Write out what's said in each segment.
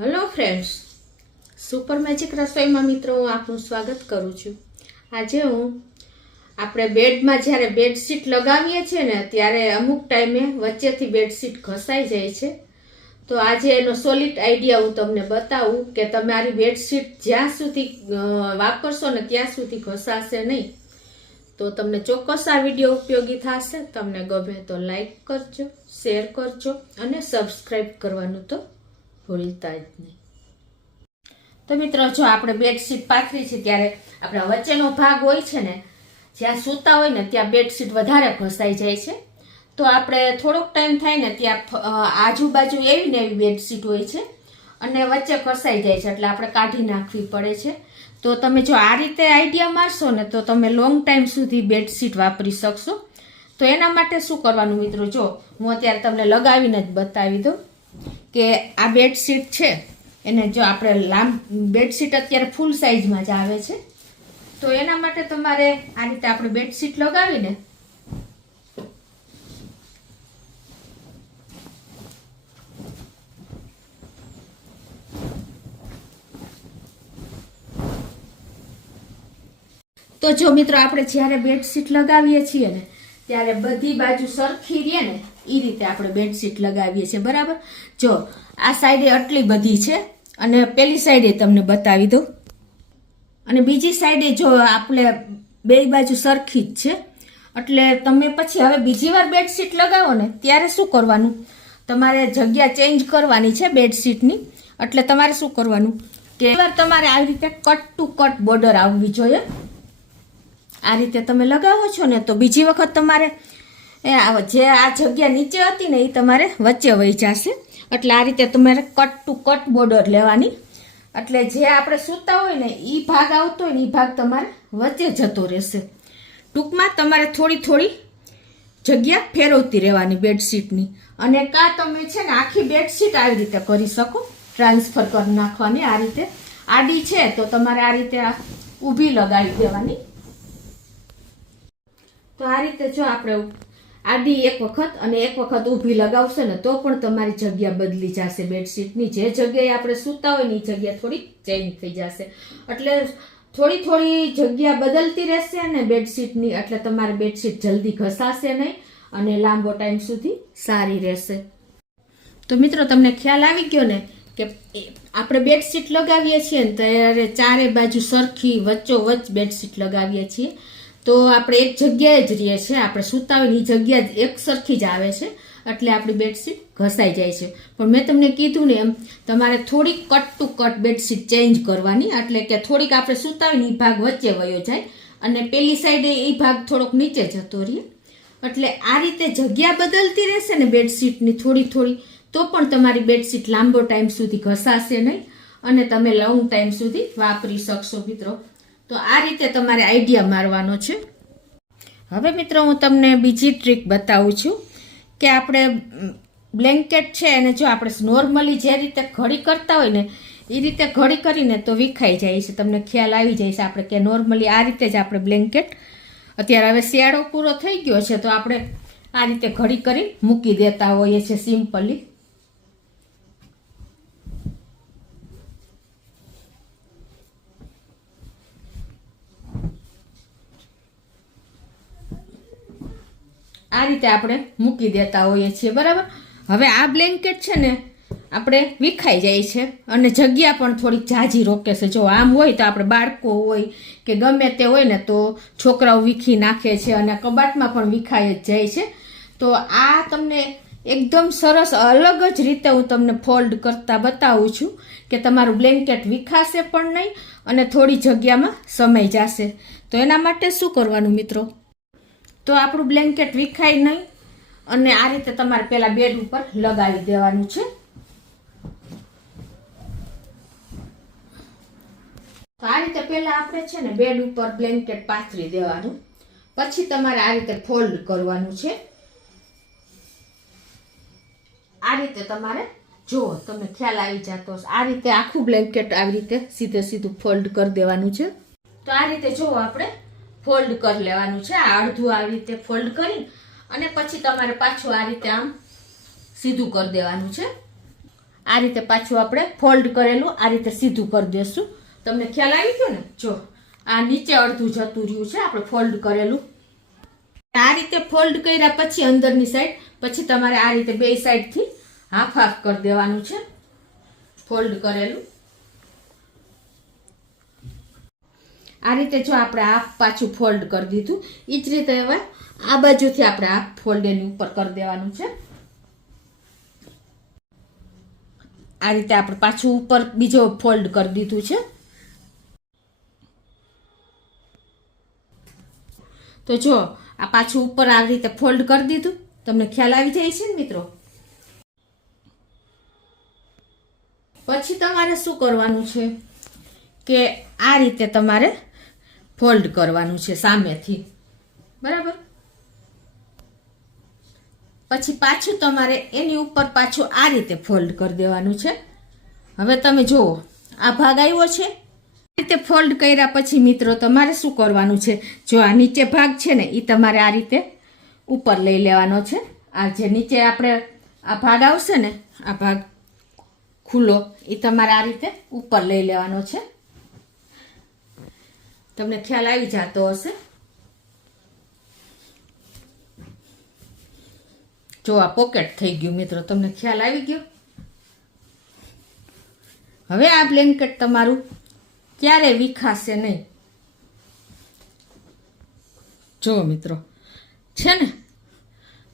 Hello friends, super magic રસોઈમાં મિત્રો હું આપનું સ્વાગત કરું છું. આજે આપણે બેડમાં જ્યારે બેડશીટ લગાવીએ છીએ ને ત્યારે અમુક ટાઈમે વચ્ચેથી બેડશીટ ઘસાઈ જાય છે. તો આજે એનો સોલિડ આઈડિયા હું તમને બતાવું કે તમારી બેડશીટ જ્યાં સુધી વાપરશો ને ત્યાં સુધી ઘસાશે નહીં. તો તમને ચોક્કસ આ વિડીયો ઉપયોગી થશે. તમને ગમે તો લાઈક કરજો, શેર કરજો અને સબસ્ક્રાઈબ કરવાનું તો ભૂલતા જ નહીં. તો મિત્રો, જો આપણે બેડશીટ પાથરી છે ત્યારે આપણા વચ્ચેનો ભાગ હોય છે ને, જ્યાં સૂતા હોય ને ત્યાં બેડશીટ વધારે ઘસાઈ જાય છે. તો આપણે થોડોક ટાઈમ થાય ને ત્યાં આજુબાજુ એવી ને એવી બેડશીટ હોય છે અને વચ્ચે ઘસાઈ જાય છે, એટલે આપણે કાઢી નાખવી પડે છે. તો તમે જો આ રીતે આઈડિયા મારશો ને તો તમે લોંગ ટાઈમ સુધી બેડશીટ વાપરી શકશો. તો એના માટે શું કરવાનું મિત્રો, જો હું અત્યારે તમને લગાવીને જ બતાવી દઉં કે આ બેડશીટ છે એને જો આપણે બેડશીટ અત્યારે ફૂલ સાઇઝમાં જ આવે છે. તો એના માટે તમારે આ રીતે આપણે બેડશીટ લગાવીને તો જો મિત્રો, આપણે જ્યારે બેડશીટ લગાવીએ છીએ ને ત્યારે બધી બાજુ સરખી રહે ને એ રીતે આપણે બેડશીટ લગાવીએ છીએ, બરાબર. જો આ સાઈડે આટલી બધી છે અને પેલી સાઈડે તમને બતાવી દઉં, અને બીજી સાઈડે જો આપણે બે બાજુ સરખી જ છે. એટલે તમે પછી હવે બીજી વાર બેડશીટ લગાવો ને ત્યારે શું કરવાનું, તમારે જગ્યા ચેન્જ કરવાની છે બેડશીટની. એટલે તમારે શું કરવાનું કે તમારે આવી રીતે કટ ટુ કટ બોર્ડર આવવી જોઈએ. આ રીતે તમે લગાવો છો ને તો બીજી વખત તમારે જે આ જગ્યા નીચે હતી ને એ તમારે વચ્ચે વહી જશે. એટલે આ રીતે તમારે કટ ટુ કટ બોર્ડર લેવાની. એટલે જે આપણે સૂતા હોય ને એ ભાગ આવતો હોય ને એ ભાગ તમારે વચ્ચે જતો રહેશે. ટૂંકમાં તમારે થોડી થોડી જગ્યા ફેરવતી રહેવાની બેડશીટની. અને કાં તમે છે ને આખી બેડશીટ આવી રીતે કરી શકો, ટ્રાન્સફર કરી નાખવાની. આ રીતે આડી છે તો તમારે આ રીતે ઊભી લગાવી દેવાની. તો આ રીતે જો આપણે આડી એક વખત અને એક વખત ઊભી લગાવશે ને તો પણ તમારી જગ્યા બદલી જશે બેડશીટની. જે જગ્યાએ આપણે સૂતા હોય ને એ જગ્યા થોડી ચેન્જ થઈ જશે. એટલે થોડી થોડી જગ્યા બદલતી રહેશે અને બેડશીટની, એટલે તમારી બેડશીટ જલ્દી ઘસાશે નહીં અને લાંબો ટાઈમ સુધી સારી રહેશે. તો મિત્રો, તમને ખ્યાલ આવી ગયો ને કે આપણે બેડશીટ લગાવીએ છીએ ને ત્યારે ચારે બાજુ સરખી વચ્ચોવચ્ચ બેડશીટ લગાવીએ છીએ. તો આપણે એક જગ્યાએ જ રહીએ છીએ, આપણે સૂતા હોય એ જગ્યા જ એક સરખી જ આવે છે, એટલે આપણી બેડશીટ ઘસાઈ જાય છે. પણ મેં તમને કીધું ને એમ તમારે થોડીક cut to cut bedsheet change કરવાની. એટલે કે થોડીક આપણે સૂતા હોય ને એ ભાગ વચ્ચે વયો જાય અને પેલી સાઈડે એ ભાગ થોડોક નીચે જતો રહે. એટલે આ રીતે જગ્યા બદલતી રહેશે ને બેડશીટની થોડી થોડી, તો પણ તમારી બેડશીટ લાંબો ટાઈમ સુધી ઘસાશે નહીં અને તમે લોંગ ટાઈમ સુધી વાપરી શકશો મિત્રો. તો આ રીતે તમારે આઈડિયા મારવાનો છે. હવે મિત્રો, હું તમને બીજી ટ્રીક બતાવું છું કે આપણે બ્લેન્કેટ છે એને જો આપણે નોર્મલી જે રીતે ઘડી કરતા હોય ને એ રીતે ઘડી કરીને તો વિખાઈ જાય છે. તમને ખ્યાલ આવી જાય છે આપણે કે નોર્મલી આ રીતે જ આપણે બ્લેન્કેટ, અત્યારે હવે શિયાળો પૂરો થઈ ગયો છે તો આપણે આ રીતે ઘડી કરી મૂકી દેતા હોઈએ છીએ સિમ્પલી. આ રીતે આપણે મૂકી દેતા હોઈએ છીએ, બરાબર. હવે આ બ્લેન્કેટ છે ને આપણે વિખાઈ જાય છે અને જગ્યા પણ થોડીક ઝાઝી રોકે છે. જો આમ હોય તો આપણે બાળકો હોય કે ગમે તે હોય ને તો છોકરાઓ વીખી નાખે છે અને કબાટમાં પણ વિખાઈ જ જાય છે. તો આ તમને એકદમ સરસ અલગ જ રીતે હું તમને ફોલ્ડ કરતા બતાવું છું કે તમારું બ્લેન્કેટ વિખાશે પણ નહીં અને થોડી જગ્યામાં સમાઈ જશે. તો એના માટે શું કરવાનું મિત્રો, તો આપણું બ્લેન્કેટ વિખાય નહીં અને આ રીતે તમારે પેલા બેડ ઉપર લગાવી દેવાનું છે. તો આ રીતે પેલા આપણે છે ને બેડ ઉપર બ્લેન્કેટ પાથરી દેવાનું, પછી તમારે આ રીતે ફોલ્ડ કરવાનું છે. આ રીતે તમારે જો તમને ખ્યાલ આવી જતો આ રીતે આખું બ્લેન્કેટ આવી રીતે સીધે સીધું ફોલ્ડ કરી દેવાનું છે. તો આ રીતે જો આપણે ફોલ્ડ કરી લેવાનું છે. આ અડધું આવી રીતે ફોલ્ડ કરી અને પછી તમારે પાછું આ રીતે આમ સીધું કરી દેવાનું છે. આ રીતે પાછું આપણે ફોલ્ડ કરેલું આ રીતે સીધું કરી દેશું. તમને ખ્યાલ આવી ગયો ને? જો આ નીચે અડધું જતું રહ્યું છે આપણે ફોલ્ડ કરેલું. આ રીતે ફોલ્ડ કર્યા પછી અંદરની સાઈડ પછી તમારે આ રીતે બે સાઈડથી હાફ હાફ કરી દેવાનું છે ફોલ્ડ કરેલું. આ રીતે જો આપણે હાફ પાછું ફોલ્ડ કરી દીધું એ જ રીતે હવે આ બાજુથી આપણે હાફ ફોલ્ડ એની ઉપર કરી દેવાનું છે. આ રીતે આપણે પાછું ઉપર બીજો ફોલ્ડ કરી દીધું છે. તો જો આ પાછું ઉપર આવી રીતે ફોલ્ડ કરી દીધું. તમને ખ્યાલ આવી જાય છે ને મિત્રો? પછી તમારે શું કરવાનું છે કે આ રીતે તમારે ફોલ્ડ કરવાનું છે સામેથી, બરાબર. પછી પાછું તમારે એની ઉપર પાછું આ રીતે ફોલ્ડ કરી દેવાનું છે. હવે તમે જુઓ આ ભાગ આવ્યો છે. આ રીતે ફોલ્ડ કર્યા પછી મિત્રો તમારે શું કરવાનું છે, જો આ નીચે ભાગ છે ને એ તમારે આ રીતે ઉપર લઈ લેવાનો છે. આ જે નીચે આપણે આ ભાગ આવશે ને આ ભાગ ખુલ્લો એ તમારે આ રીતે ઉપર લઈ લેવાનો છે. તમને ખ્યાલ આવી જતો હશે. જો આ પોકેટ થઈ ગયું મિત્રો, તમને ખ્યાલ આવી ગયો. હવે આ બ્લેન્કેટ તમારું ક્યારે વિખાશે નહીં. જો મિત્રો છે ને,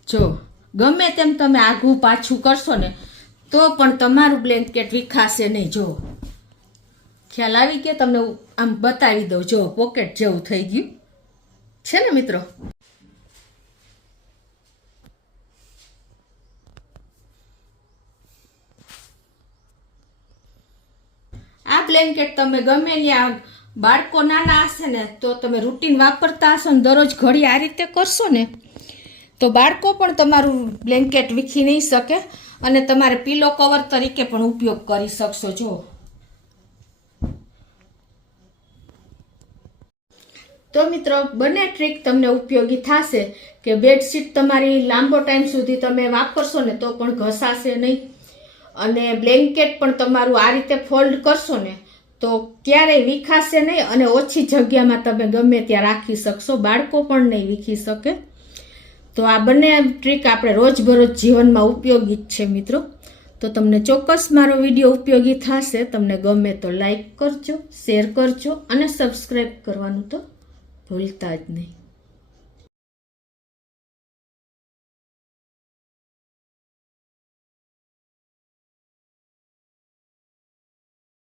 જો ગમે તેમ તમે આઘું પાછું કરશો ને તો પણ તમારું બ્લેન્કેટ વિખાશે નહીં. જો ખ્યાલ આવી ગયો? તમને આમ બતાવી દઉં. જો પોકેટ જેવું થઈ ગયું છે ને મિત્રો. આ બ્લેન્કેટ તમે ગમે ત્યાં બાળકો નાના હશે ને તો તમે રૂટીન વાપરતા હશો ને દરરોજ ઘડી આ રીતે કરશો ને તો બાળકો પણ તમારું બ્લેન્કેટ વીખી નહીં શકે અને તમારે પીલો કવર તરીકે પણ ઉપયોગ કરી શકશો. જો તો મિત્રો બંને ટ્રીક તમને ઉપયોગી થશે કે બેડશીટ તમારી લાંબો ટાઈમ સુધી તમે વાપરશો ને તો પણ ઘસાશે નહીં અને બ્લેન્કેટ પણ તમારું આ રીતે ફોલ્ડ કરશો ને તો ક્યારેય વિખાશે નહીં અને ઓછી જગ્યામાં તમે ગમે ત્યાં રાખી શકશો. બાળકો પણ નહીં વીખી શકે. તો આ બંને ટ્રીક આપણે રોજબરોજ જીવનમાં ઉપયોગી જ છે મિત્રો. તો તમને ચોક્કસ મારો વિડીયો ઉપયોગી થશે. તમને ગમે તો લાઈક કરજો, શેર કરજો અને સબસ્ક્રાઈબ કરવાનું તો ભૂલતા જ નહીં.